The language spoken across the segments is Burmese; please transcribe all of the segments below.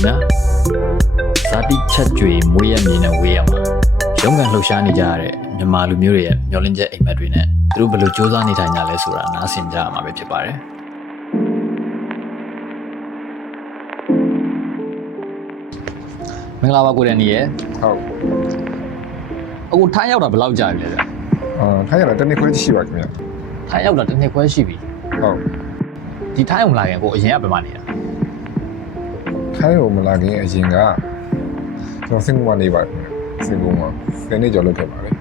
ခင်ဗျာဇာတိချက်ကြွေမွေးရမြေနဲ့ဝေးရမှာရုံးကန်လှူရှားနေကြရတဲ့မြန်မာလူမျိုးတွေရဲ့မျောလင့်ချက်အိမ်မက်တွေနဲ့သူတို့ဘယ်လိုစူးစမ်းနေထိုင်ကြလဲဆိုတာနားဆင်ကြရမှာပဲဖြစ်ပါတယ်မင်္ဂလာပါကိုရန်နီရဲ့ဟုတ်အခုထိုင်းရောက်တာဘယ်လောက်ကြာပြီလဲဗျအာထိုင်းရတာတနေ့ခွဲရှိပါခင်ဗျထိုင်းရောက်တာတစ်နှစ်ခွဲရှိပြီဟုတ်ဒီထိုင်းအောင်လာရင်ကိုအရင်ကဘယ်မှာနေတာ ထိုင်းကိုမလာခင်အရင်ကကျွန်တော်စင်ကာပူကနေပါခင်ဗျစင်ကာပူမှာဆယ်နှစ်ကျော်လုပ်ခဲ့ပါလေဩ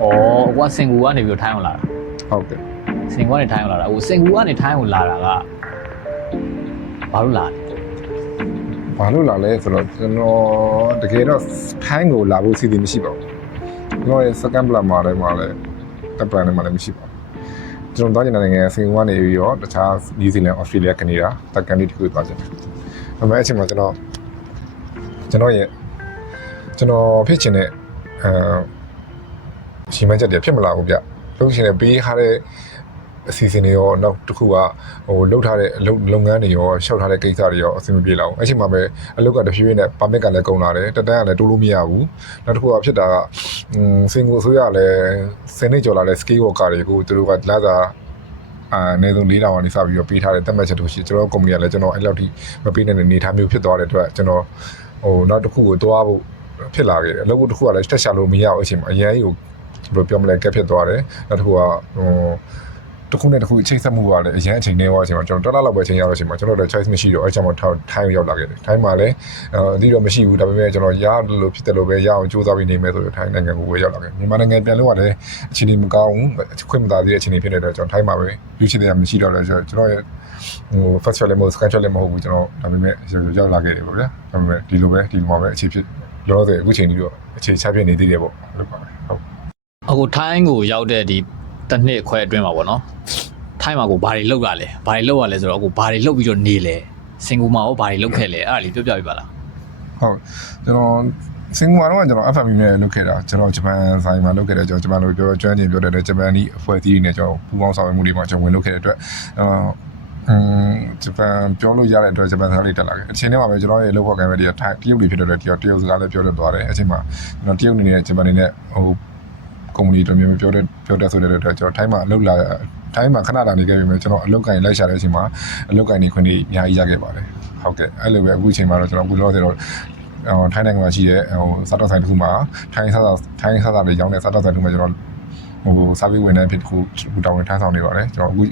ကိုကစင်ကူကနေပြီးတော့ထိုင်းအောင်လာတာဟုတ်တယ်စင်ကူကနေထိုင်းအောင်လာတာအခုစင်ကူကနေထိုင်းအောင်လာတာကဘာလို့လာလဲဘာလို့လာလဲဆိုတော့ကျွန်တော်တကယ်တော့ထိုင်းကိုလာဖို့စီစဉ်မရှိပါဘူးကျွန်တော်ရဲ့ second plan မှာလည်းမှာလည်း third plan မှာလည်းမရှိပါဘူးကျွန်တော်သွားကျင်တဲ့နိုင်ငံစင်ကာပူကနေပြီးတော့တခြား New Zealand Australia Canada တက်ကန်ဒီတခုသွားကျင်တယ် ဒါပေမဲ့အချိန်မှာကျွန်တော်ကျွန်တော်ရဲ့ကျွန်တော်ဖြစ်ချင်တဲ့အဲရှင်းမချက်တွေဖြစ်မလာဘူးဗျလုပ်ချင်တဲ့ပေးထားတဲ့အစီအစဉ်တွေရောနောက်တစ်ခုကဟိုလုပ်ထားတဲ့အလုပ်လုပ်ငန်းတွေရောရှောက်ထားတဲ့ကိစ္စတွေရောအဆင်မပြေလောက်ဘူးအဲ့ချိန်မှာပဲအလုပ်ကတဖြည်းဖြည်းနဲ့ပါမစ်ကလည်းကုန်လာတယ်တက်တန်းကလည်းတိုးလို့မရဘူးနောက်တစ်ခုကဖြစ်တာကอืมစင်ကိုဆိုရလည်းစနေကျော်လာတဲ့ skill worker တွေကိုသူတို့ကလာသာ အာနေဆုံး၄တောင်ကနေစပြီးတော့ပေးထားတဲ့တက်မှတ်ချက်တို့ရှိကျွန်တော်ကုမ္ပဏီကလည်းကျွန်တော်အဲ့လောက်ထိမပေးနိုင်တဲ့အနေအထားမျိုးဖြစ်သွားတဲ့အတွက်ကျွန်တော်ဟိုနောက်တစ်ခုကိုတွားဖို့ဖြစ်လာခဲ့တယ်အလုပ်တစ်ခုကလည်းတက်ရှာလို့မရအောင်အချိန်မှာအရင်ကြီးကိုဘယ်လိုပြောမလဲကက်ဖြစ်သွားတယ်နောက်တစ်ခုကဟို တစ်ခုနဲ့တစ်ခုအချိန်ဆက်မှုကလည်းအရင်အချိန်နဲ့ဟောအချိန်မှာကျွန်တော်တော်တော်လောက်ပဲအချိန်ရတော့အချိန်မှာကျွန်တော်တို့ choice မရှိတော့အဲကြောင့်မထိုင်းထိုင်းရောက်လာခဲ့တယ်ထိုင်းမှာလည်းအဒီတော့မရှိဘူးဒါပေမဲ့ကျွန်တော်ရလို့ဖြစ်တယ်လို့ပဲရအောင်စူးစမ်းပြီးနေမယ်ဆိုတော့ထိုင်းနိုင်ငံကိုပဲရောက်လာခဲ့မြန်မာနိုင်ငံပြန်လို့ရတယ်အချိန်ကြီးမကောင်းဘူးခွင့်မသာသေးတဲ့အချိန်ကြီးဖြစ်နေတဲ့အတွက်ကျွန်တော်ထိုင်းမှာပဲယူချင်တယ်မရှိတော့လဲဆိုတော့ကျွန်တော်ရဲ့ဟို first travel လည်းမဟုတ် second travel လည်းမဟုတ်ဘူးကျွန်တော်ဒါပေမဲ့ရောက်လာခဲ့တယ်ပေါ့ဗျာဒါပေမဲ့ဒီလိုပဲဒီလိုမှာပဲအခြေဖြစ်လောလောဆယ်အခုချိန်ကြီးတော့အခြေချဖြစ်နေသေးတယ်ပေါ့လို့ပါပဲဟုတ်အခုထိုင်းကိုရောက်တဲ့ဒီ တစ်နှစ်ခွဲအတွင်းမှာပေါ့နော်ထိုင်းမှာကိုဘာတွေလောက်ရလဲဘာတွေလောက်ရလဲဆိုတော့အခုဘာတွေလောက်ပြီးတော့နေလဲစင်ကူမှာရောဘာတွေလောက်ခဲ့လဲအဲ့ဒါလေးပြောပြပြပါလားဟုတ်ကျွန်တော်စင်ကာပူမှာတော့ကျွန်တော် FMB နဲ့လုပ်ခဲ့တာကျွန်တော်ဂျပန်ဆိုင်မှာလုပ်ခဲ့တယ်ကျွန်တော်ဂျပန်လိုပြောကျွမ်းကျင်ပြောတဲ့ဂျပန်ဤအဖွဲ့အစည်းတွေနဲ့ကျွန်တော်ပူးပေါင်းဆောင်ရွက်မှုတွေမှာကျွန်တော်ဝင်လုပ်ခဲ့တဲ့အတွက်အာအမ်ဂျပန်ပြောလို့ရတဲ့အတွက်ဂျပန်စကားလေးတက်လာခဲ့အချိန်ထဲမှာပဲကျွန်တော်ရဲ့လုပ်ဖို့ကံပဲဒီထိုင်တရုတ်တွေဖြစ်တဲ့အတွက်ဒီတရုတ်စကားလည်းပြောတတ်သွားတယ်အချိန်မှာကျွန်တော်တရုတ်အနေနဲ့ဂျပန်အနေနဲ့ဟို ကုမ္ပဏီတော်မျိုးပြောတဲ့ပြောတဲ့ဆိုတဲ့အတွက်ကျွန်တော်ထိုင်းမှာအလုပ်လာထိုင်းမှာခဏတာနေခဲ့ပြီမဲ့ကျွန်တော်အလုပ်ကင်လိုက်ရှာတဲ့အချိန်မှာအလုပ်ကင်နေခွင့်တွေအများကြီးရခဲ့ပါတယ်ဟုတ်ကဲ့အဲ့လိုပဲအခုအချိန်မှာတော့ကျွန်တော်အခုလောဆယ်တော့ဟိုထိုင်းနိုင်ငံမှာရှိတဲ့ဟိုစားတော့ဆိုင်တစ်ခုမှာထိုင်းစားစားထိုင်းစားစားတွေရောင်းတဲ့စားတော့ဆိုင်တစ်ခုမှာကျွန်တော်ဟိုစာပေဝင်တဲ့ဖြစ်တစ်ခုဟိုတာဝန်ထမ်းဆောင်နေပါတယ်ကျွန်တော်အခု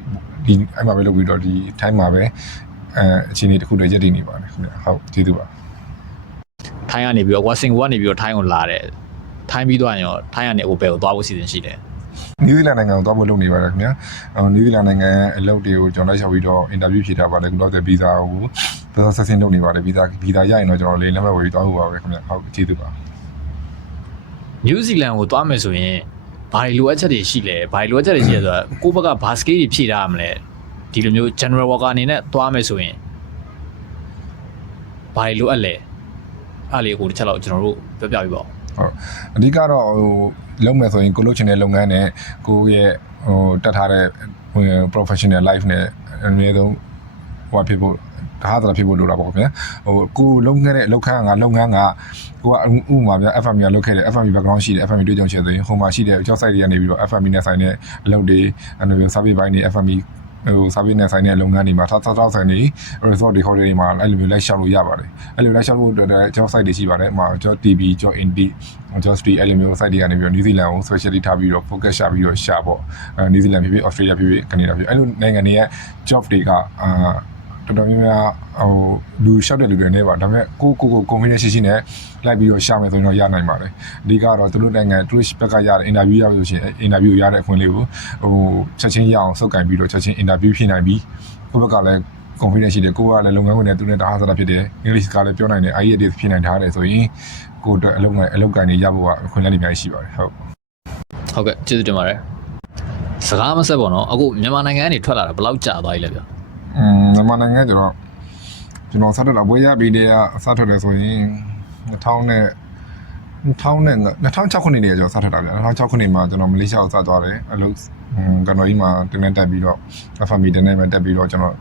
ဒီအဲ့မှာပဲလုပ်ပြီးတော့ဒီထိုင်းမှာပဲအဲအခြေအနေတစ်ခုတွေရည်တည်နေပါတယ်ခင်ဗျဟုတ်ကျေးဇူးပါထိုင်းကနေပြီးတော့ကွာစင်ကူကနေပြီးတော့ထိုင်းကိုလာတဲ့ ထိုင်းပြီးသွားရင်ရောထိုင်းကနေအခုဘယ်ကိုသွားဖို့စီစဉ်ရှိတယ်နယူးဇီလန်နိုင်ငံကိုသွားဖို့လုပ်နေပါတယ်ခင်ဗျဟိုနယူးဇီလန်နိုင်ငံအလုပ်တွေကိုကျွန်တော်လိုက်လျှောက်ပြီးတော့အင်တာဗျူးဖြေထားပါတယ်ခုတော့ဗီဇာကိုဗီဇာဆက်ဆင်းလုပ်နေပါတယ်ဗီဇာဗီဇာရရင်တော့ကျွန်တော်လေးလက်မှတ်ဝယ်ပြီးသွားဖို့ပါပဲခင်ဗျဟုတ်ကျေးဇူးပါနယူးဇီလန်ကိုသွားမယ်ဆိုရင်ဘာတွေလိုအပ်ချက်တွေရှိလဲဘာတွေလိုအပ်ချက်တွေရှိလဲဆိုတော့ကိုယ့်ဘက်ကဘာစကေးတွေဖြည့်ထားရမလဲဒီလိုမျိုး general worker အနေနဲ့သွားမယ်ဆိုရင်ဘာတွေလိုအပ်လဲအဲ့လေးကိုတစ်ချက်တော့ကျွန်တော်တို့ပြောပြပြပါဦး ဟုတ်အဓိကတော့ဟိုလုပ်မယ်ဆိုရင်ကိုလုပ်ချင်တဲ့လုပ်ငန်းနဲ့ကိုရဲ့ဟိုတက်ထားတဲ့ဟို professional life နဲ့အနည်းဆုံးဟိုဖြစ်ဖို့ဒါဟာတော့ဖြစ်ဖို့လိုတာပေါ့ခင်ဗျာဟိုကိုလုပ်ခဲ့တဲ့အလုပ်ခန်းကလုပ်ငန်းကကိုကဥပမာဗျာ FMB ကလုပ်ခဲ့တဲ့ FMB background ရှိတယ် FMB တွေ့ကြုံချင်ဆိုရင်ဟိုမှာရှိတဲ့ job site တွေကနေပြီးတော့ FMB နဲ့ဆိုင်တဲ့အလုပ်တွေအဲ့လိုမျိုး service ဘိုင်းတွေ FMB ဟို service နဲ့ဆိုင်တဲ့လုပ်ငန်းတွေမှာထားထားထားဆိုင်နေ resort တွေ hotel တွေမှာအဲ့လိုမျိုးလိုက်ရှောက်လို့ရပါတယ်အဲ့လိုလိုက်ရှောက်ဖို့အတွက် job site တွေရှိပါတယ်ဥပမာ job TV job Indeed job street အဲ့လိုမျိုး site တွေကနေပြီးတော့ New Zealand ကို specially ထားပြီးတော့ focus ရှာပြီးတော့ရှာပေါ့အဲ New Zealand ဖြစ်ဖြစ် Australia ဖြစ်ဖြစ် Canada ဖြစ်အဲ့လိုနိုင်ငံတွေရဲ့ job တွေကအာ တော်တော်များများဟိုလူလျှောက်တဲ့လူတွေနေပါဒါပေမဲ့ကိုကိုကို confidence ရှိရှိနဲ့လိုက်ပြီးတော့ရှာမယ်ဆိုရင်တော့ရနိုင်ပါတယ်အဓိကတော့သူတို့နိုင်ငံ tourist ဘက်ကရတဲ့ interview ရလို့ရှိရင် interview ရတဲ့အခွင့်အလေးကိုဟိုချက်ချင်းရအောင်စုပ်ကင်ပြီးတော့ချက်ချင်း interview ဖြေနိုင်ပြီးကိုယ့်ဘက်ကလည်း confidence ရှိတယ်ကိုကလည်းလုပ်ငန်းဝင်တဲ့သူနဲ့တအားစားတာဖြစ်တယ်အင်္ဂလိပ်စကားလည်းပြောနိုင်တယ် IELTS ဖြေနိုင်ထားတယ်ဆိုရင်ကိုယ့်အတွက်အလုပ်ငန်းအလုပ်ကိုင်နေရဖို့ကအခွင့်အရေးအများကြီးရှိပါတယ်ဟုတ်ဟုတ်ကဲ့ကျေးဇူးတင်ပါတယ်စကားမဆက်ပါတော့အခုမြန်မာနိုင်ငံကနေထွက်လာတာဘယ်လောက်ကြာသွားပြီလဲဗျอืม မြန်မာနိုင်ငံကျတော့ကျွန်တော်စားတော့အပွဲရပြီးတဲ့ကစားထွက်တယ်ဆိုရင်2000နဲ့2000နဲ့2006ခုနှစ်နေကျွန်တော်စားထွက်တာဗျ2006ခုနှစ်မှာကျွန်တော်မလေးရှားကိုစားသွားတယ်အလုပ်อืมကနော်ကြီးမှာတင်းနဲ့တက်ပြီးတော့ FMB တင်းနဲ့ပဲတက်ပြီးတော့ကျွန်တော်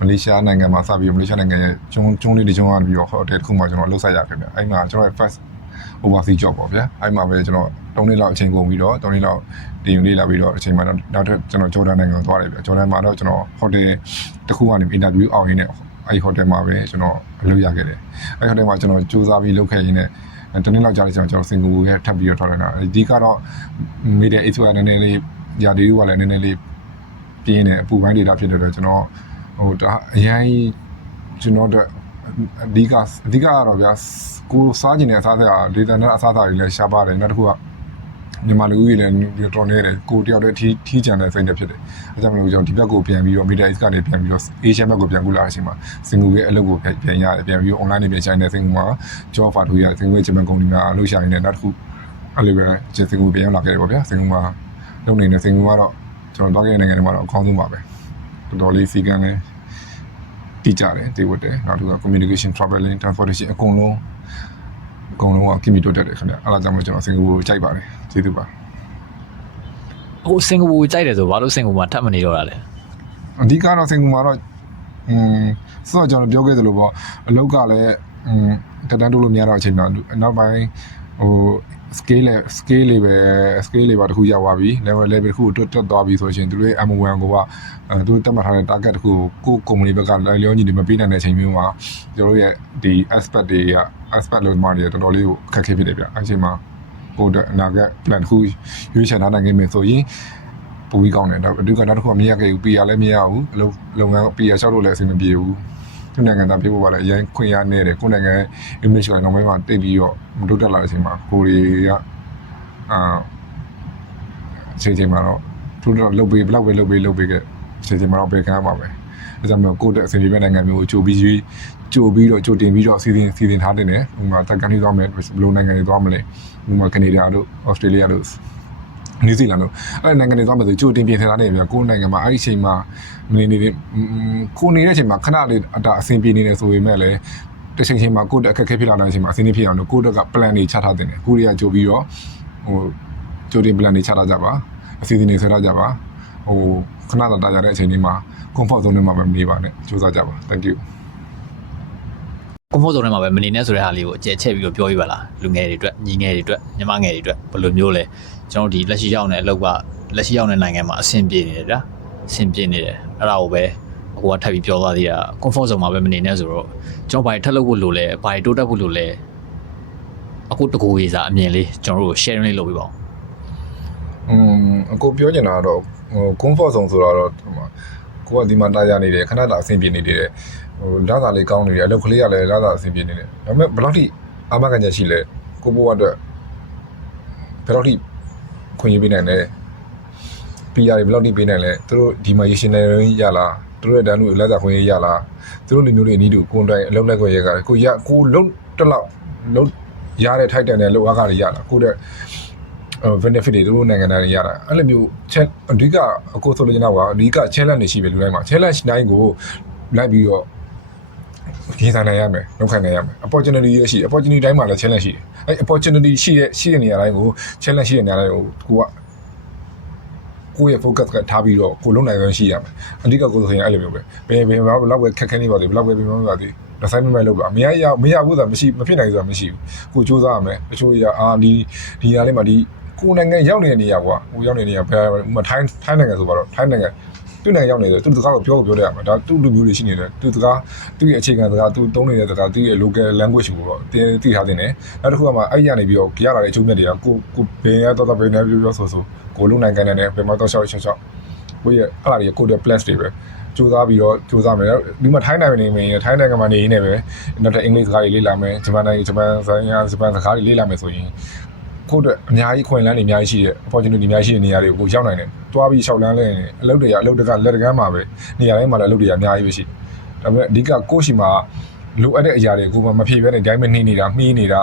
မလေးရှားနိုင်ငံမှာစပြီးမလေးရှားနိုင်ငံရဲ့ကျုံကျုံလေးတစ်ကျုံကနေပြီးတော့ဟိုတယ်တစ်ခုမှကျွန်တော်လှုပ်ဆက်ရခဲ့ဗျအဲ့မှာကျွန်တော်ရဲ့ first overseas job ပေါ့ဗျာအဲ့မှာပဲကျွန်တော်၃နှစ်လောက်အချိန်ကုန်ပြီးတော့၃နှစ်လောက်တင်ယူလေးလာပြီးတော့အချိန်မှာတော့နောက်ထပ်ကျွန်တော်ဂျော်ဒန်နိုင်ငံကိုသွားတယ်ဗျဂျော်ဒန်မှာတော့ကျွန်တော်ဟိုတယ်တစ်ခုကနေအင်တာဗျူးအောင်ရင်းနဲ့အဲ့ဟိုတယ်မှာပဲကျွန်တော်အလုပ်ရခဲ့တယ်အဲ့ဟိုတယ်မှာကျွန်တော်စူးစမ်းပြီးလုပ်ခဲ့ရင်းနဲ့တနေ့လောက်ကြာလို့ကျွန်တော်စင်ကာပူရဲ့ထပ်ပြီးတော့ထွက်လာတာအဓိကတော့မိတဲ့ ASO နည်းနည်းလေးຢာဒီကလည်းနည်းနည်းလေးပြင်းနေအပူပိုင်းဒေတာဖြစ်တဲ့အတွက်ကျွန်တော်ဟိုဒါအရင်ကျွန်တော်တို့ အဓိကအဓိကကတော့ဗျာကိုစားကျင်တဲ့အစားအစာဒေတာနဲ့အစားအစာတွေလည်းရှားပါတယ်နောက်တစ်ခုကမြန်မာလူကြီးလည်းတော်နေတယ်ကိုတယောက်တည်းထီးထီးကြံတဲ့စိတ်နဲ့ဖြစ်တယ်အဲကြောင့်မလို့ကျွန်တော်ဒီဘက်ကိုပြန်ပြီးတော့ media is ကနေပြန်ပြီးတော့ Asia ဘက်ကိုပြန်ကူလာတဲ့အချိန်မှာစင်ကာပူရဲ့အလုပ်ကိုပြန်ရတယ်ပြန်ပြီးတော့ online နဲ့ပြန်ဆိုင်နေစင်ကာပူမှာ job offer ထိုးရစင်ကာပူရဲ့ဂျပန်ကုမ္ပဏီမှာအလုပ်ရှာနေတယ်နောက်တစ်ခုအဲ့လိုပဲစင်ကာပူပြန်ရောက်လာခဲ့တယ်ပေါ့ဗျာစင်ကာပူမှာလုပ်နေတဲ့စင်ကာပူကတော့ကျွန်တော်တောက်ခဲ့တဲ့နိုင်ငံတွေမှာတော့အကောင်းဆုံးပါပဲတော်တော်လေးစီကံလည်း တည်ကြတယ်တည်ဝတ်တယ်နောက်တစ်ခုက communication traveling transportation အကုန်လုံးအကုန်လုံးကကိမီတိုတက်တယ်ခင်ဗျအဲ့ဒါကြောင့်မလို့ကျွန်တော်စင်ကာပူကိုကြိုက်ပါတယ်ကျေးဇူးပါ ဟိုစင်ကာပူကြိုက်တယ်ဆိုဘာလို့စင်ကာပူမှာထပ်မနေတော့တာလဲ အဓိကတော့စင်ကာပူမှာတော့อืมစောကျွန်တော်ပြောခဲ့သလိုပေါ့အလောက်ကလည်းอืมတက်တန်းတိုးလို့မရတော့အချိန်မှာနောက်ပိုင်းဟို scale လေ scale လေးပဲ scale လေးပါတစ်ခုရောက်သွားပြီ level level တစ်ခုတက်တက်သွားပြီဆိုရှင်သူတို့ရဲ့ M1 ကိုကအဲသူတို့တက်မှတ်ထားတဲ့ target တစ်ခုကိုကို company ဘက်ကလိုက်လျောညီတွေမပေးနိုင်တဲ့အချိန်မျိုးမှာကျွန်တော်တို့ရဲ့ဒီ aspect တွေက aspect လို့မှတွေတော်တော်လေးကိုခက်ခဲဖြစ်တယ်ဗျအဲ့အချိန်မှာကိုယ့်အနာဂတ် plan တစ်ခုရွေးချယ်ထားနိုင်မယ်ဆိုရင်ပူပြီးကောင်းတယ်ဒါအတူကနောက်တစ်ခုကမရခဲ့ဘူး PR လည်းမရဘူးအလုပ်လုပ်ငန်း PR လျှောက်လို့လည်းအဆင်မပြေဘူး သူနိုင်ငံသားဖြစ်ဖို့ကလည်းအရင်ခွင့်ရနေတယ်ကိုယ်နိုင်ငံရဲ့ image ကနောက်ပိုင်းမှာတိတ်ပြီးတော့မတိုးတက်လာတဲ့အချိန်မှာကိုရီကအာအချိန်ချိန်မှာတော့သူတို့လုပ်ပေးဘလောက်ပဲလုပ်ပေးလုပ်ပေးခဲ့အချိန်ချိန်မှာတော့ပြေခံရပါပဲအဲကြောင့်မို့ကိုယ့်တဲ့အဆင်ပြေတဲ့နိုင်ငံမျိုးကိုကြိုပြီးကြိုပြီးတော့ကြိုတင်ပြီးတော့စီစဉ်စီစဉ်ထားတင်တယ်ဥပမာတက်ကန်ပြီးသွားမယ်ဘယ်လိုနိုင်ငံတွေသွားမလဲဥပမာကနေဒါတို့ဩစတြေးလျတို့ နယူးဇီလန်တို့အဲ့နိုင်ငံတွေသွားမယ်ဆိုကြိုတင်ပြင်ဆင်ထားနေပြီကိုယ်နိုင်ငံမှာအဲ့ဒီအချိန်မှာနေနေကိုနေတဲ့အချိန်မှာခဏလေးအတာအဆင်ပြေနေတယ်ဆိုပေမဲ့လည်းတစ်ချိန်ချိန်မှာကိုယ့်အခက်အခဲဖြစ်လာတဲ့အချိန်မှာအဆင်ပြေဖြစ်အောင်လို့ကိုယ့်တက်က plan တွေချထားတင်တယ်ကိုရီးယားကြိုပြီးတော့ဟိုကြိုတင် plan တွေချထားကြပါအစီအစဉ်တွေဆွဲထားကြပါဟိုခဏတာရတဲ့အချိန်လေးမှာ comfort zone ထဲမှာပဲမနေပါနဲ့စူးစမ်းကြပါ thank you ကွန်ဖော့ဇုံထဲမှာပဲမနေနဲ့ဆိုတဲ့ဟာလေးကိုအကျယ်ချက်ပြီးတော့ပြောပြပါလားလူငယ်တွေအတွက်ညီငယ်တွေအတွက်ညီမငယ်တွေအတွက်ဘယ်လိုမျိုးလဲ ကျွန်တော်ဒီလက်ရှိရောက်နေတဲ့အလုပ်ကလက်ရှိရောက်နေတဲ့နိုင်ငံမှာအဆင်ပြေနေတယ်ဗျာအဆင်ပြေနေတယ်အဲ့ဒါကိုပဲအကူကထပ်ပြီးပြောသွားသေးတာကွန်ဖော့ဇုံမှာပဲမနေနဲ့ဆိုတော့ကျွန်တော်ဘာတွေထပ်လုပ်ဖို့လိုလဲဘာတွေတိုးတက်ဖို့လိုလဲအခုတကူရေးစားအမြင်လေးကျွန်တော်တို့ sharing လေးလုပ်ပေးပါဦးอืมအကိုပြောချင်တာကတော့ဟို comfort zone ဆိုတော့ဟိုမှာကိုကဒီမှာတာယာနေတယ်ခဏတာအဆင်ပြေနေတယ်ဟိုလာတာလေးကောင်းနေတယ်အလုပ်ကလေးကလည်းလာတာအဆင်ပြေနေတယ်ဒါပေမဲ့ဘယ်လောက်ထိအာမခံချက်ရှိလဲကိုဘိုးအတွက်ဘယ်လောက်ထိ ခွင့်ရပေးနိုင်လဲ PR တွေဘယ်လောက်ထိပေးနိုင်လဲသူတို့ဒီမှာရရှင်နယ်ရလားသူတို့ရဲ့တန်းလို့လက်သာခွင့်ရရလားသူတို့လူမျိုးတွေအနည်းတူကိုယ်တိုင်အလုပ်လိုက်ခွင့်ရကြတယ်ကိုရကိုလုံးတစ်လောက်လုံးရတဲ့ထိုက်တန်တဲ့လောက်အားကတွေရလားကိုတဲ့ benefit တွေသူတို့နိုင်ငံသားတွေရတာအဲ့လိုမျိုးချက်အဓိကအကိုဆိုလို့ကျွန်တော်ကအဓိက challenge တွေရှိပဲလူတိုင်းမှာ challenge တိုင်းကိုလိုက်ပြီးတော့ ရင်ဆိုင်နိုင်ရမယ်လောက်ခံနိုင်ရမယ် opportunity ရရှိတယ် opportunity တိုင်းမှာလည်း challenge ရှိတယ်အဲ့ opportunity ရှိတဲ့ရှိတဲ့နေရာတိုင်းကို challenge ရှိတဲ့နေရာတိုင်းကိုကိုကကိုယ့်ရဲ့ focus ကထားပြီးတော့ကိုလုံးနိုင်စွမ်းရှိရမယ်အဓိကကိုဆိုရင်အဲ့လိုမျိုးပဲဘယ်ဘယ်ဘယ်လောက်ပဲခက်ခဲနေပါသေးဘယ်လောက်ပဲပြင်မပါသေးဒါဆိုင်မမဲ့လို့ပါမရရမရဘူးဆိုတာမရှိမဖြစ်နိုင်ဆိုတာမရှိဘူးကိုစူးစမ်းရမယ်အချို့ရအာဒီဒီနေရာလေးမှာဒီကိုနိုင်ငံရောက်နေတဲ့နေရာကွာကိုရောက်နေတဲ့နေရာဘယ်ဥမာထိုင်းထိုင်းနိုင်ငံဆိုပါတော့ထိုင်းနိုင်ငံ သူ့နိုင်ငံရောက်နေတယ်သူစကားကိုပြောပြောရမှာဒါသူ့လူမျိုးတွေရှိနေတယ်သူစကားသူ့ရဲ့အခြေခံစကားသူသုံးနေတဲ့စကားသူ့ရဲ့ local language ကိုတော့တင်းသိထားတင်တယ်နောက်တစ်ခုကမှအဲ့ရနေပြီးတော့ကြရလာတဲ့အကျိုးမြတ်တွေကကိုကိုဘယ်ရတော့တော့ဘယ်နေပြောပြောဆိုဆိုကိုလုံးနိုင်ငံနဲ့ဘယ်မှာတော့ရှောက်ရှောက်ရှောက်ကိုရဲ့အဲ့ဒါတွေကိုတဲ့ plus တွေပဲစူးစမ်းပြီးတော့စူးစမ်းမယ်ဒီမှာထိုင်းနိုင်ငံနေမယ်ထိုင်းနိုင်ငံမှာနေနေပဲနောက်တဲ့အင်္ဂလိပ်စကားတွေလေ့လာမယ်ဂျပန်နိုင်ငံဂျပန်ဆိုင်ရာဂျပန်စကားတွေလေ့လာမယ်ဆိုရင် ကိုယ့်အတွက်အများကြီးခွင့်လန်းတွေအများကြီးရှိတဲ့ opportunity အများကြီးရှိတဲ့နေရာတွေကိုရောက်နိုင်တယ်။တွားပြီးရှောက်လန်းလဲအလုပ်တွေကအလုပ်တွေကလက်တကမ်းမှာပဲနေရာတိုင်းမှာလည်းအလုပ်တွေကအများကြီးပဲရှိတယ်။ဒါပေမဲ့အဓိကကိုယ့်ရှိမှာလိုအပ်တဲ့အရာတွေကိုမှမဖြည့်ဘဲနဲ့ဒိုင်းမနှင်းနေတာမှီးနေတာ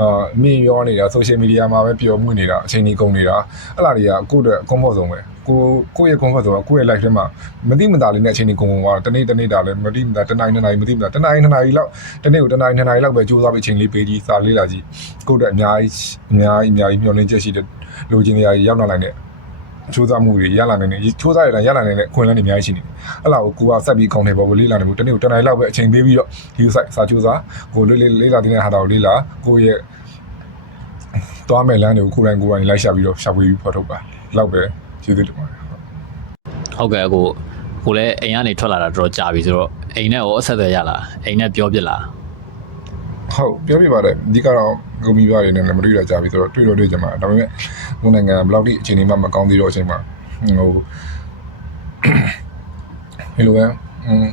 အာမြင်ရောနေတာ social media မှာပဲပျော်မှုနေတာအချိန်ကြီးကုန်နေတာအဲ့လားတွေကကိုယ့်အတွက် comfort zone ပဲကိုကိုယ့်ရဲ့ comfort zone ကကိုယ့်ရဲ့ life ထဲမှာမတိမတာလေးနဲ့အချိန်ကြီးကုန်ကုန်သွားတနေ့တနေ့တာလည်းမတိမတာတနိုင်နှစ်နိုင်မတိမတာတနိုင်နှစ်နိုင်လောက်တနေ့ကိုတနိုင်နှစ်နိုင်လောက်ပဲကြိုးစားပြီးအချိန်လေးပေးကြည့်စာလေးလာကြည့်ကိုယ့်အတွက်အများကြီးအများကြီးအများကြီးမျှော်လင့်ချက်ရှိတဲ့လိုချင်နေရာကြီးရောက်လာနိုင်တဲ့ ချိုးစားမှုတွေရလာနေနေချိုးစားရတာရလာနေတဲ့ခွင့်လန်းတွေအများကြီးရှိနေတယ်အဲ့လာကိုကိုကဆက်ပြီးကောင်းတယ်ပေါ့ကိုလေးလာနေဘူးတနေ့ကိုတနိုင်လောက်ပဲအချိန်ပေးပြီးတော့ဒီဆိုင်စာချိုးစားကိုလေးလေးလေးလာတဲ့ဟာတော်လေးလာကိုရဲ့သွားမယ်လမ်းတွေကိုကိုယ်တိုင်ကိုယ်တိုင်လိုက်ရှာပြီးတော့ရှာဖွေပြီးဖော်ထုတ်ပါလောက်ပဲကျေးဇူးတင်ပါတယ်ဟုတ်ကဲ့ကိုကိုလည်းအိမ်ကနေထွက်လာတာတော်တော်ကြာပြီဆိုတော့အိမ်နဲ့ရောအဆက်အသွယ်ရလားအိမ်နဲ့ပြောပြလား ဟုတ်ပြောပြပါတယ်အဓိကတော့ကိုမိဘတွေနဲ့လည်းမတွေ့ရကြပြီဆိုတော့တွေ့တော့တွေ့ကြမှာဒါပေမဲ့ကိုယ်နိုင်ငံဘယ်လောက်ထိအခြေအနေမှမကောင်းသေးတော့အချိန်မှာဟိုဒီလိုပဲอืม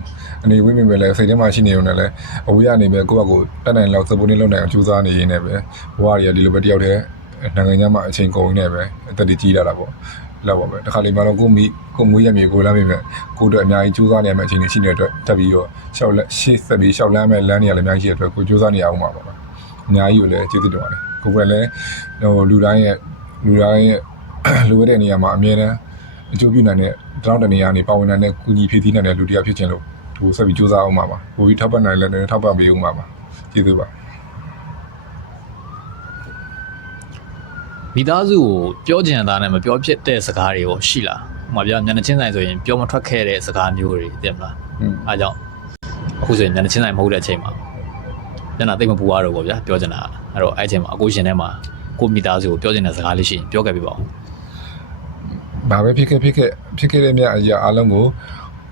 အနေဝိမိပဲလဲစိတ်ထဲမှာရှိနေုံနဲ့လဲအဝေးကနေပဲကိုယ့်ဘက်ကိုတက်နိုင်လောက်စပိုးနေလောက်နိုင်အောင်ကြိုးစားနေရင်းနဲ့ပဲဘဝတွေကဒီလိုပဲတယောက်တည်းနိုင်ငံခြားမှာအချိန်ကုန်နေပဲအသက်တွေကြီးလာတာပေါ့ လောက်ပါပဲတခါလေမှတော့ကိုမိကိုမွေးရမြေကိုလမ်းမိပဲကိုတို့အများကြီးကြိုးစားနေရမယ့်အချိန်တွေရှိနေတဲ့အတွက်တက်ပြီးတော့ရှောက်လက်ရှေ့ဆက်ပြီးရှောက်လမ်းမဲ့လမ်းတွေကလည်းအများကြီးရှိတဲ့အတွက်ကိုကြိုးစားနေရအောင်ပါပါအများကြီးကိုလည်းကျေးဇူးတင်ပါတယ်ကိုကလည်းဟိုလူတိုင်းရဲ့လူတိုင်းရဲ့လူရတဲ့နေရာမှာအမြဲတမ်းအကျိုးပြုနိုင်တဲ့တောင်းတနေရာနေပါဝင်နိုင်တဲ့ကုညီဖြည့်ဆည်းနိုင်တဲ့လူတရားဖြစ်ခြင်းလို့သူဆက်ပြီးကြိုးစားအောင်ပါပါ။ဘိုးကြီးထောက်ပံ့နိုင်လည်းလည်းထောက်ပံ့ပေးအောင်ပါပါ။ကျေးဇူးပါ မိသားစုကိုပြောချင်တာနဲ့မပြောဖြစ်တဲ့စကားတွေရောရှိလားဟိုမှာပြညနေချင်းဆိုင်ဆိုရင်ပြောမထွက်ခဲ့တဲ့စကားမျိုးတွေသိမလား။อืมအားကြောင့်အခုဆိုရင်ညနေချင်းဆိုင်မဟုတ်တဲ့အချိန်မှာညနာသိပ်မပူရတော့ဘူးဗျာပြောချင်တာအဲ့တော့အဲ့အချိန်မှာအကိုရှင်ထဲမှာကိုမိသားစုကိုပြောချင်တဲ့စကားလေးရှိရင်ပြောခဲ့ပြပါဦးဘာပဲဖြစ်ခဲ့ဖြစ်ခဲ့ဖြစ်ခဲ့တဲ့မြတ်အရာအားလုံးကို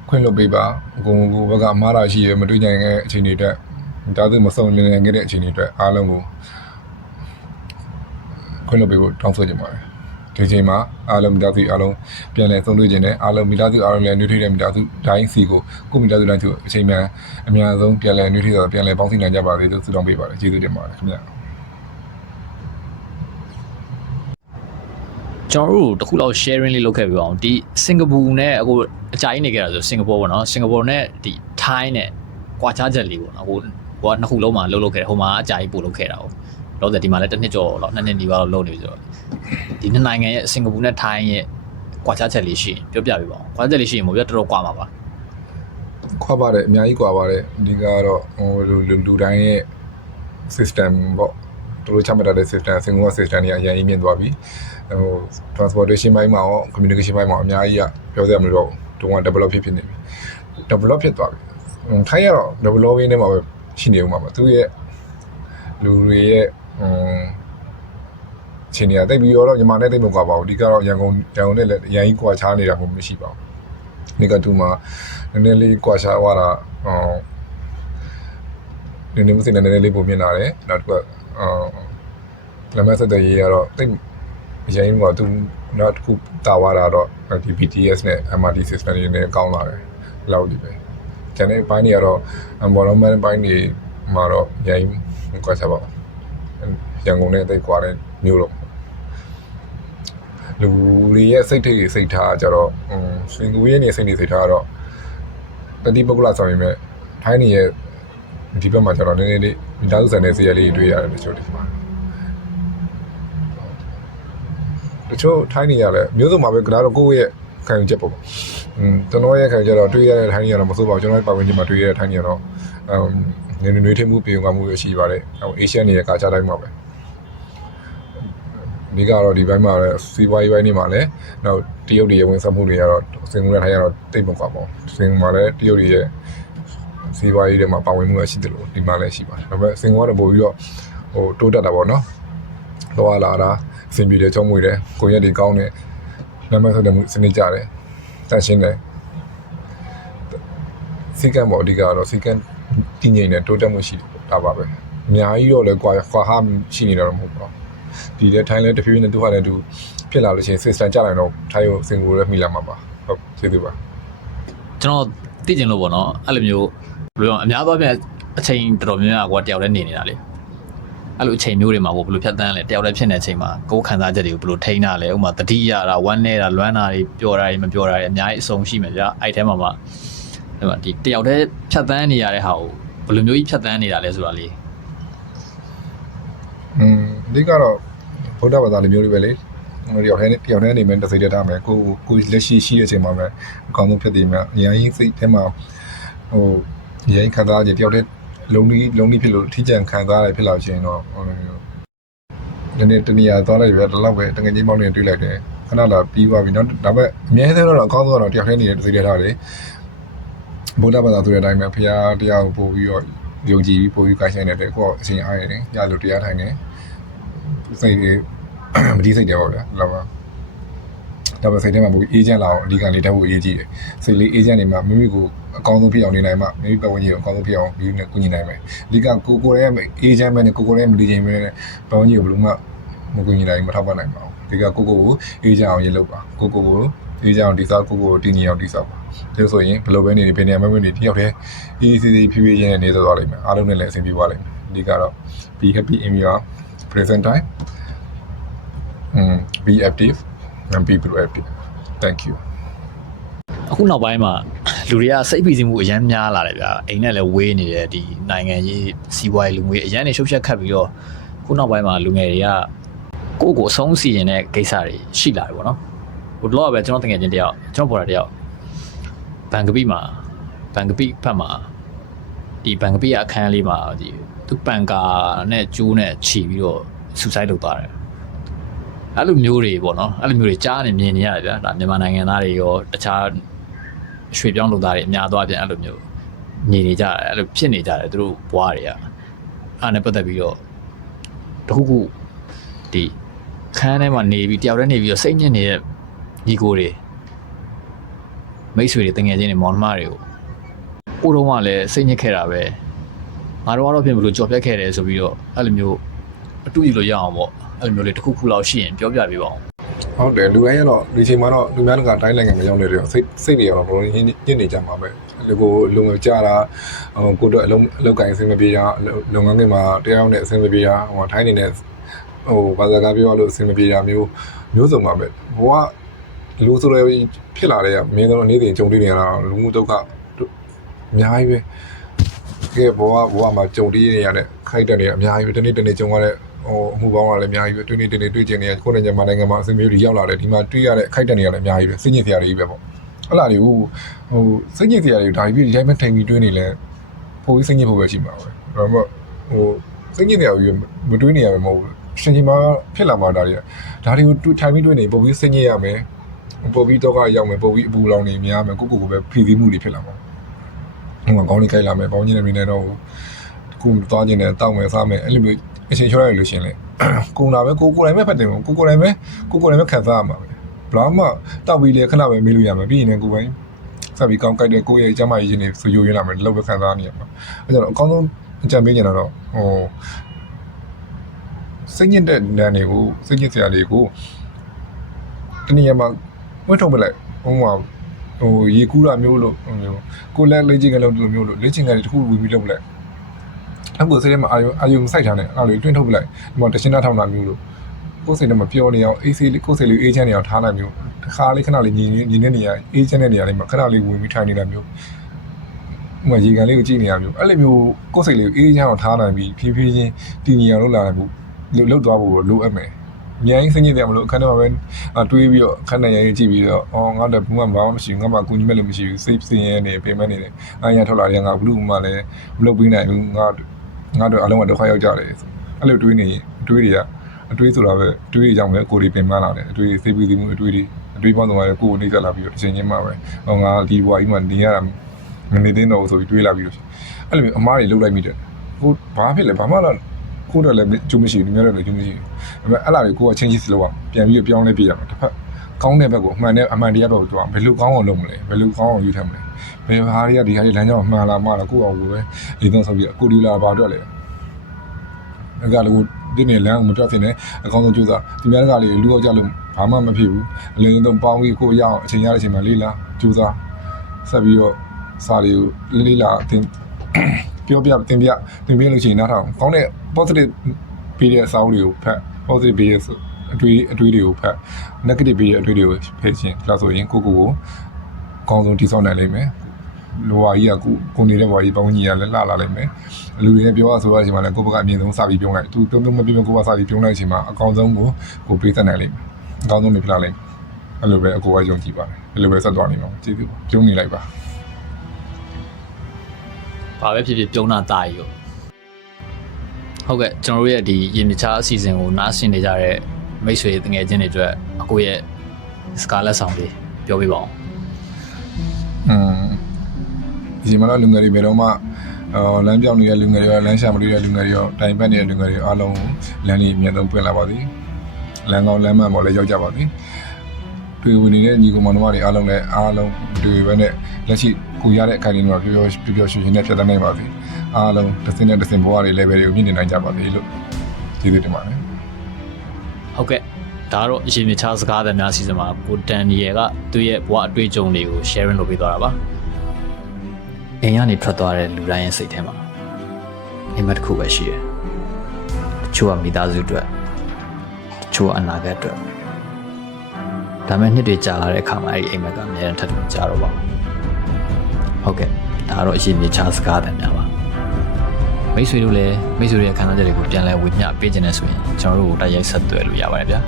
ခွင့်လွှတ်ပေးပါ။ကိုကိုဘက်ကမားတာရှိရမတွေ့နိုင်တဲ့အချိန်တွေအတွက်ဒါသူမဆုံးလင်းနေခဲ့တဲ့အချိန်တွေအတွက်အားလုံးကို ခွင့်လွှတ်ပေးဖို့တောင်းဆိုချင်ပါတယ်။ဒီချိန်မှာအားလုံးမိသားစုအားလုံးပြန်လည်ဆုံးတွေ့ခြင်းနဲ့အားလုံးမိသားစုအားလုံးလည်းနှွေးထွေးတဲ့မိသားစုတိုင်းစီကိုကိုမိသားစုတိုင်းစုအချိန်မှန်အများဆုံးပြန်လည်နှွေးထွေးတော့ပြန်လည်ပေါင်းစည်းနိုင်ကြပါစေလို့ဆုတောင်းပေးပါတယ်ကျေးဇူးတင်ပါတယ်ခင်ဗျာကျွန်တော်တို့တခုလောက် sharing လေးလုပ်ခဲ့ပြပါအောင်ဒီစင်ကာပူနဲ့အခုအကြိုင်းနေကြတာဆိုစင်ကာပူပေါ့နော်စင်ကာပူနဲ့ဒီထိုင်းနဲ့ကွာခြားချက်လေးပေါ့နော်ဟိုဟိုကနှစ်ခုလုံးမှာလှုပ်လုပ်ခဲ့တယ်ဟိုမှာအကြိုင်းပို့လုပ်ခဲ့တာဟုတ် လောဆယ်ဒီမှာလည်းတစ်နှစ်ကျော်လောက်နှစ်နှစ်နီးပါးလောက်လုပ်နေပြီဆိုတော့ဒီနှစ်နိုင်ငံရဲ့စင်ကာပူနဲ့ထိုင်းရဲ့ကွာခြားချက်လေးရှိရင်ပြောပြပြပါအောင်ကွာခြားချက်လေးရှိရင်မပြောတော်တော်ကွာမှာပါခွာပါတယ်အများကြီးခွာပါတယ်အဓိကတော့ဟိုလူလူလူတိုင်းရဲ့ system ပေါ့သူတို့ချမှတ်ထားတဲ့ system စင်ကာပူ system တွေအရင်ကြီးမြင့်သွားပြီဟို transportation ဘိုင်းမှာရော communication ဘိုင်းမှာအများကြီးကပြောစရာမလိုတော့ဘူးတုံးက develop ဖြစ်ဖြစ်နေပြီ develop ဖြစ်သွားပြီဟိုထိုင်းကတော့ developing ထဲမှာပဲရှိနေဦးမှာပါသူရဲ့လူတွေရဲ့ ဟိုချင်းနေရာတိတ်ပြီးတော့ညီမနဲ့တိတ်မကွာပါဘူးအဓိကတော့ရန်ကုန်ရန်ကုန်နဲ့လည်းအရင်ကြီးကွာခြားနေတာမျိုးမရှိပါဘူးဒီကတူမှာနည်းနည်းလေးကွာရှားသွားတာဟောနည်းနည်းမစင်နည်းနည်းလေးပုံမြင်လာတယ်နောက်တစ်ခုကအော်လမ်းမဆက်တဲ့ရေးကတော့တိတ်အရင်ကသူနောက်တစ်ခုတာသွားတာတော့ဒီ BTS နဲ့ MRT system တွေနဲ့ကောင်းလာတယ်လောက်ဒီပဲကျန်တဲ့ဘိုင်းတွေကတော့ environment ဘိုင်းတွေမှာတော့အရင်ကွာရှားပါ ရန်ကုန်နဲ့တိတ်ကွာတဲ့မျိုးတော့လူတွေရဲ့စိတ်ထိတ်တွေစိတ်ထားကြတော့อืมစင်ကူရဲ့နေစိတ်တွေစိတ်ထားကတော့ တတိပုဂ္ဂလဆောင်ရင်မဲ့ထိုင်းနေရဲ့ဒီဘက်မှာကျတော့နည်းနည်းလေးမိသားစုဆန်တဲ့ဇေယျလေးတွေတွေ့ရတယ်တချို့ဒီမှာတချို့ထိုင်းနေရလဲမျိုးစုံမှာပဲကလာတော့ကိုယ့်ရဲ့ခံယူချက်ပေါ့อืมကျွန်တော်ရဲ့ခံယူချက်တော့တွေ့ရတဲ့ထိုင်းနေရတော့မဆိုးပါဘူးကျွန်တော်ရဲ့ပတ်ဝန်းကျင်မှာတွေ့ရတဲ့ထိုင်းနေရတော့အမ်နည်းနည်းနွေးထွေးမှုပြင်ကမှုရရှိပါတယ်ဟိုအေရှနေရဲ့ကာချတိုင်းမှာပဲ ဒီကတော့ဒီဘက်မှာလည်းစီးပွားရေးပိုင်းနေမှာလည်းနောက်တရုတ်တွေရဲ့ဝင်ဆက်မှုတွေကတော့စင်ကူနဲ့ထိုင်းကတော့တိတ်မကွာပါဘူးစင်ကူမှာလည်းတရုတ်တွေရဲ့စီးပွားရေးတွေမှာပါဝင်မှုရရှိတယ်လို့ဒီမှာလည်းရှိပါတယ်ဒါပေမဲ့စင်ကူကတော့ပို့ပြီးတော့ဟိုတိုးတက်တာပေါ့နော်လောလာတာအဆင်ပြေတယ်ချုံးမွေတယ်ကိုရက်တွေကောင်းတယ်နာမည်ဆိုတဲ့မှုစနစ်ကြတယ်တန်ရှင်းတယ်စီကံပေါ့အဓိကတော့စီကံတည်ငြိမ်တယ်တိုးတက်မှုရှိတယ်ဒါပါပဲအများကြီးတော့လည်းကွာကွာဟာရှိနေတာတော့မဟုတ်ပါဘူး ဒီတဲ့ထိုင်းလဲတဖြည်းဖြည်းနဲ့သူ့ဟာနဲ့သူဖြစ်လာလို့ရှိရင် system ကြလိုက်တော့ထိုင်းကိုစင်ကိုလည်းမိလာမှာပါဟုတ်ကျေးဇူးပါကျွန်တော်သိကျင်လို့ပေါ့နော်အဲ့လိုမျိုးဘယ်လိုလဲအများသောအားဖြင့်အချိန်တော်တော်များများကတယောက်တည်းနေနေတာလေအဲ့လိုအချိန်မျိုးတွေမှာကိုဘယ်လိုဖြတ်တန်းလဲတယောက်တည်းဖြစ်နေတဲ့အချိန်မှာကိုယ်ခံစားချက်တွေကိုဘယ်လိုထိန်းတာလဲဥပမာတတိရတာဝမ်းနေတာလွမ်းတာတွေပျော်တာတွေမပျော်တာတွေအများကြီးအဆုံးရှိမယ်ဗျာအဲ့ထဲမှာမှဒီမှာဒီတယောက်တည်းဖြတ်တန်းနေရတဲ့ဟာကိုဘယ်လိုမျိုးကြီးဖြတ်တန်းနေတာလဲဆိုတာလေးอืมအဓိကတော့ ဗုဒ္ဓဘာသာလိုမျိုးတွေပဲလေဟိုတယောက်တည်းတယောက်တည်းနေမယ်တစ်စိတ်တည်းထားမယ်ကိုကိုလက်ရှိရှိတဲ့အချိန်မှာပဲအကောင်းဆုံးဖြစ်တည်မှာအရင်စိတ်ထဲမှာဟိုအရင်ခံစားကြတယောက်တည်းလုံးကြီးလုံးကြီးဖြစ်လို့ထိကြံခံစားရတယ်ဖြစ်လာချင်းတော့ဟိုနည်းနည်းတနည်းသွားလိုက်ပဲဒီလောက်ပဲတငယ်ချင်းမောင်းနေတွေ့လိုက်တယ် ခဏလာပြီးသွားပြီเนาะဒါပေမဲ့အများဆုံးတော့အကောင်းဆုံးတော့တယောက်တည်းနေတဲ့စိတ်ထဲထားတယ်ဗုဒ္ဓဘာသာဆိုတဲ့အတိုင်းပဲဖရာတရားကိုပို့ပြီးတော့ယုံကြည်ပြီးပို့ပြီးကိုင်းဆိုင်နေတဲ့ကိုယ့်အချိန်အားရတယ်ညလိုတရားထိုင်နေ စိတ်တွေမတိစိတ်တယ်ပေါ့ဗျာလောကဒါပေမဲ့စိတ်ထဲမှာပို့ပြီးအေဂျင့်လာအောင်အဓိကနေတက်ဖို့အရေးကြီးတယ်စိတ်လေးအေဂျင့်နေမှာမိမိကိုအကောင်းဆုံးဖြစ်အောင်နေနိုင်မှမိမိပတ်ဝန်းကျင်ကိုအကောင်းဆုံးဖြစ်အောင်ပြီးနေကူညီနိုင်မယ်အဓိကကိုကိုရဲ့အေဂျင့်ပဲနဲ့ကိုကိုရဲ့မလီချင်းပဲနဲ့ပတ်ဝန်းကျင်ကိုဘယ်လိုမှမကူညီနိုင်မထောက်ပံ့နိုင်ပါဘူးအဓိကကိုကိုကိုအေဂျင့်အောင်ရေလုပ်ပါကိုကိုကိုအေဂျင့်အောင်တိဆောက်ကိုကိုကိုတည်ငြိမ်အောင်တိဆောက်ပါဒါဆိုရင်ဘယ်လိုပဲနေနေဘယ်နေရာမှာပဲနေတယောက်တည်း easy easy ဖြည်းဖြည်းချင်းနေသွားလိမ့်မယ်အားလုံးနဲ့လည်းအဆင်ပြေသွားလိမ့်မယ်အဓိကတော့ be happy in your present time um, be active and be proactive thank you အခုနောက်ပိုင်းမှာလူတွေကစိတ်ဖိစီးမှုအများများလာတယ်ဗျာအိမ်နဲ့လည်းဝေးနေတယ်ဒီနိုင်ငံရေးစီးပွားရေးလူငွေအရန်နေရှုပ်ရှက်ခတ်ပြီးတော့ခုနောက်ပိုင်းမှာလူငယ်တွေကကိုယ့်ကိုယ်အဆုံးစီရင်တဲ့ကိစ္စတွေရှိလာတယ်ပေါ့နော်ဟိုတော့ပဲကျွန်တော်တကယ်ချင်းတယောက်ကျွန်တော်ပေါ်တာတယောက်ဘန်ကပိမှာဘန်ကပိဖက်မှာဒီဘန်ကပိအခန်းလေးမှာဒီ သူပန်ကာနဲ့ကျိုးနဲ့ခြီပြီးတော့ဆူဆိုက်လုပ်သွားတယ်အဲ့လိုမျိုးတွေပေါ့နော်အဲ့လိုမျိုးတွေကြားနေမြင်နေရတယ်ဗျာဒါမြန်မာနိုင်ငံသားတွေရောတခြားရွှေပြောင်းလုပ်သားတွေအများသွားပြန်အဲ့လိုမျိုးနေနေကြတယ်အဲ့လိုဖြစ်နေကြတယ်သူတို့ဘွားတွေကအားနဲ့ပတ်သက်ပြီးတော့တခုခုဒီခန်းထဲမှာနေပြီးတယောက်တည်းနေပြီးတော့စိတ်ညစ်နေတဲ့ညီကိုတွေမိတ်ဆွေတွေတငယ်ချင်းတွေမောင်နှမတွေကိုကိုတော့ကလည်းစိတ်ညစ်ခဲ့တာပဲ ငါတို့ကတော့ပြင်ဘလို့ကြော်ပြတ်ခဲ့တယ်ဆိုပြီးတော့အဲ့လိုမျိုးအတူယူလို့ရအောင်ပေါ့အဲ့လိုမျိုးလေးတစ်ခုခုလောက်ရှိရင်ပြောပြပေးပါအောင်ဟုတ်တယ်လူတိုင်းကတော့ဒီချိန်မှာတော့လူများကတိုင်းနိုင်ငံမရောက်နေတယ်စိတ်စိတ်တွေကတော့ဘလုံးရင်းညစ်နေကြမှာပဲလူကိုလုံငယ်ကြတာဟိုကိုတော့အလုံးအလောက်ကင်အဆင်မပြေတာလုံငန်းငယ်မှာတရားရောက်တဲ့အဆင်မပြေတာဟိုထိုင်းနေတဲ့ဟိုဘာသာကပြောလို့အဆင်မပြေတာမျိုးမျိုးစုံပါပဲဘဝလူဆိုရဖြစ်လာတဲ့မင်းတို့နေ့စဉ်ကြုံတွေ့နေရတာလူမှုဒုက္ခအများကြီးပဲ ကဲဘဝဘဝမှာကြုံတွေ့နေရတဲ့ခိုက်တဲ့နေရအများကြီးပဲတနေ့တနေ့ကြုံရတဲ့ဟိုအမှုပေါင်းကလည်းအများကြီးပဲတွေ့နေတွေ့နေတွေ့ကျင်နေရကိုယ်နဲ့ညီမနိုင်ငံမှာအစမျိုးတွေရောက်လာတယ်ဒီမှာတွေ့ရတဲ့အခိုက်အတန့်တွေကလည်းအများကြီးပဲစိတ်ညစ်စရာတွေကြီးပဲပေါ့အဲ့လားတွေဟိုဟိုစိတ်ညစ်စရာတွေဒါကြီးပြီးရိုက်မထိုင်ပြီးတွေ့နေလဲပိုပြီးစိတ်ညစ်ဖို့ပဲရှိမှာပဲဒါပေမဲ့ဟိုစိတ်ညစ်စရာကြီးမတွေ့နေရမှာမဟုတ်ဘူးရှင်ကြီးမှာဖြစ်လာမှာဒါတွေကဒါတွေကိုတွေ့ထိုင်ပြီးတွေ့နေပိုပြီးစိတ်ညစ်ရမယ်ပိုပြီးတော့ကရောက်မယ်ပိုပြီးအပူလောင်နေများမယ်ကိုကိုကိုပဲဖီစီးမှုတွေဖြစ်လာမှာ ဟိုကောင်းနေခိုင်းလာမယ်ပေါင်းချင်းနေနေတော့ခုသွားခြင်းနဲ့တောက်မယ်စားမယ်အဲ့လိုမျိုးအချိန်ချောရလို့ရှင်လေကိုနာပဲကိုကိုယ်တိုင်ပဲဖတ်တယ်ကိုကိုယ်တိုင်ပဲကိုကိုယ်တိုင်ပဲခံစားရမှာပဲဘလာမတောက်ပြီးလေခဏပဲမေးလို့ရမှာပြီးရင်လည်းကိုယ်ပိုင်စပ်ပြီးကောင်းကြိုက်တဲ့ကိုယ့်ရဲ့အကြမ်းမာရေးခြင်းတွေဆိုယိုရင်းလာမယ်လောက်ပဲခံစားနေရမှာအဲကြောင့်အကောင်းဆုံးအကြံပေးချင်တာတော့ဟိုစိတ်ညစ်တဲ့နန်းတွေကိုစိတ်ညစ်စရာတွေကိုတနည်းမှာဝှထုတ်ပလိုက်ဟိုမှာ ဟိုရေကူးတာမျိုးလို့ဟိုမျိုးကိုလက်လေးချင်းကလေးလိုမျိုးလို့လေးချင်းကလေးတစ်ခုဝင်ပြီးလုပ်ပလိုက်အခုစိတ်ထဲမှာအာယုံအာယုံစိုက်ထားတယ်အဲ့လိုတွင်းထုတ်ပလိုက်ဒီမှာတရှင်းသားထောင်တာမျိုးလို့ကိုယ်စိတ်ထဲမှာပျော်နေအောင်အေးဆေးလေးကိုယ်စိတ်လေးအေးချမ်းနေအောင်ထားလိုက်မျိုးတစ်ခါလေးခဏလေးညီညီနေနေရအေးချမ်းတဲ့နေရာလေးမှာခဏလေးဝင်ပြီးထိုင်နေတာမျိုးဥပမာရေကန်လေးကိုကြည့်နေရမျိုးအဲ့လိုမျိုးကိုယ်စိတ်လေးကိုအေးချမ်းအောင်ထားနိုင်ပြီးဖြည်းဖြည်းချင်းတည်ငြိမ်အောင်လုပ်လာနိုင်ဖို့လှုပ်သွားဖို့လိုအပ်မယ် အများကြီးစိတ်ညစ်တယ်မလို့အခန်းထဲမှာပဲတွေးပြီးတော့အခန်းထဲရေးကြည့်ပြီးတော့အော်ငါတော့ဘူးမှဘာမှမရှိဘူးငါမှကူညီမဲ့လို့မရှိဘူးစိတ်စင်ရဲနေပြင်မဲ့နေတယ်အာရထွက်လာတယ်ငါဘလို့မှလည်းမလုပ်ပြီးနိုင်ဘူးငါငါတို့အလုံးဝဒုက္ခရောက်ကြတယ်ဆိုအဲ့လိုတွေးနေအတွေးတွေကအတွေးဆိုတာပဲအတွေးတွေကြောင့်လည်းကိုယ်တွေပင်ပန်းလာတယ်အတွေးတွေစိတ်ပူမှုအတွေးတွေအတွေးပေါင်းစုံကလည်းကိုယ်ကိုနှိမ့်ဆက်လာပြီးတော့တစ်ချိန်ချင်းမှပဲဟောငါဒီဘွားကြီးမှနေရတာမနေသေးတော့ဘူးဆိုပြီးတွေးလာပြီးတော့အဲ့လိုမျိုးအမားတွေလှုပ်လိုက်မိတယ်ကိုဘာဖြစ်လဲဘာမှတော့ကိုယ်တော့လည်းကျုံမရှိဘူးများတော့လည်းကျုံမရှိဘူး ဒါပေမဲ့အဲ့လာတွေကိုကချင်းချင်းစလို့ကပြန်ပြီးပြောင်းလဲပြရမှာတစ်ဖက်ကောင်းတဲ့ဘက်ကိုအမှန်နဲ့အမှန်တရားဘက်ကိုသွားဘယ်လိုကောင်းအောင်လုပ်မလဲဘယ်လိုကောင်းအောင်ယူထမ်းမလဲဘယ်ဟာတွေကဒီဟာတွေလမ်းကြောင်းမှန်လားမှားလားကိုယ့်အောင်ကိုပဲဒီတော့ဆိုပြီးကိုဒီလာပါတော့လေအကလည်းဒီနေ့လမ်းမထွက်ဖြစ်နေအကောင်းဆုံးကြိုးစားဒီများကလည်းလူအောင်ကြလို့ဘာမှမဖြစ်ဘူးအလင်းဆုံးပေါင်းပြီးကိုရအောင်အချိန်ရတဲ့အချိန်မှာလေးလာကြိုးစားဆက်ပြီးတော့စာတွေကိုလေးလေးလာတင်ပြောပြတင်ပြတင်ပြလို့ရှိရင်နားထောင်ကောင်းတဲ့ positive ပေးတဲ့စာအုပ်တွေကိုဖတ် positive ပေးတဲ့အတွေ့အတွေ့တွေကိုဖတ် negative ပေးတဲ့အတွေ့တွေကိုဖယ်ခြင်းဒါဆိုရင်ကိုကိုကိုအကောင်းဆုံးတည်ဆောက်နိုင်လိမ့်မယ်လိုဝါကြီးကကိုကိုနေတဲ့ဘွားကြီးပေါင်းကြီးကလည်းလှလာလိမ့်မယ်လူတွေနဲ့ပြောရဆိုရတဲ့အချိန်မှာလည်းကိုယ့်ဘက်ကအမြင်ဆုံးစပြီးပြောလိုက်သူပြောပြောမပြောပြောကိုယ့်ဘက်စပြီးပြောလိုက်တဲ့အချိန်မှာအကောင်းဆုံးကိုကိုပေးသက်နိုင်လိမ့်မယ်အကောင်းဆုံးနေပြလာလိမ့်မယ်အဲ့လိုပဲအကိုကယုံကြည်ပါတယ်အဲ့လိုပဲဆက်သွားနေမှာကျေးဇူးပါပြုံးနေလိုက်ပါဘာပဲဖြစ်ဖြစ်ပြုံးတာတာကြီးကို ဟုတ်ကဲ့ကျွန်တော်တို့ရဲ့ဒီရေမြချားအစီအစဉ်ကိုနားဆင်နေကြတဲ့မိတ်ဆွေတငယ်ချင်းတွေအတွက်အကိုရဲ့စကားလက်ဆောင်လေးပြောပြပါအောင်อืมဒီမှာတော့လူငယ်တွေဘယ်တော့မှအော်လမ်းပြောင်းနေတဲ့လူငယ်တွေရောလမ်းရှာမလို့တဲ့လူငယ်တွေရောတိုင်ပတ်နေတဲ့လူငယ်တွေရောအားလုံးလမ်းကြီးအမြတ်ဆုံးပွင့်လာပါသည်လမ်းကောင်းလမ်းမှန်ပေါ်လည်းရောက်ကြပါသည်တွေ့ဝင်နေတဲ့ညီကောင်မတော်တွေအားလုံးလည်းအားလုံးတွေ့ပဲနဲ့လက်ရှိကိုရတဲ့အခိုင်အမာပျော်ပျော်ပျော်ပျော်ရွှင်ရွှင်နဲ့ဖြတ်သန်းနိုင်ပါသည် အားလုံးတစ်စင်းနဲ့တစ်စင်းဘဝတွေ level တွေကိုမြင့်နေနိုင်ကြပါသည်လို့ကျေးဇူးတင်ပါတယ်ဟုတ်ကဲ့ဒါကတော့အရှင်မြချစကားသမားစီစဉ်မှာကိုတန်နီယယ်ကသူ့ရဲ့ဘဝအတွေ့အကြုံတွေကို sharing လုပ်ပေးသွားတာပါအိမ်ကနေထွက်သွားတဲ့လူတိုင်းရဲ့စိတ်ထဲမှာအိမ်မက်တစ်ခုပဲရှိတယ်တချို့ကမိသားစုအတွက်တချို့ကအနာဂတ်အတွက်ဒါမဲ့နှစ်တွေကြာလာတဲ့အခါမှာအဲ့ဒီအိမ်မက်ကအများကြီးထပ်ထပ်ကြာတော့ပါဘူးဟုတ်ကဲ့ဒါကတော့အရှင်မြချစကားသမားပါ မိတ်ဆွေတို့လည်းမိတ်ဆွေတွေရဲ့ခံစားချက်တွေကိုပြန်လဲဝေမျှပေးခြင်းနဲ့ဆိုရင်ကျွန်တော်တို့ကိုတိုက်ရိုက်ဆက်သွယ်လို့ရပါတယ်ဗျာ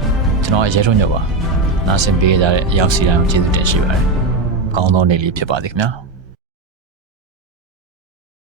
ကျွန်တော်ရဲထွန်းညောပါနားဆင်ပေးကြတဲ့အရောက်စီတိုင်းကိုကျေးဇူးတင်ရှိပါတယ်ကောင်းသောနေ့လေးဖြစ်ပါစေခင်ဗျာ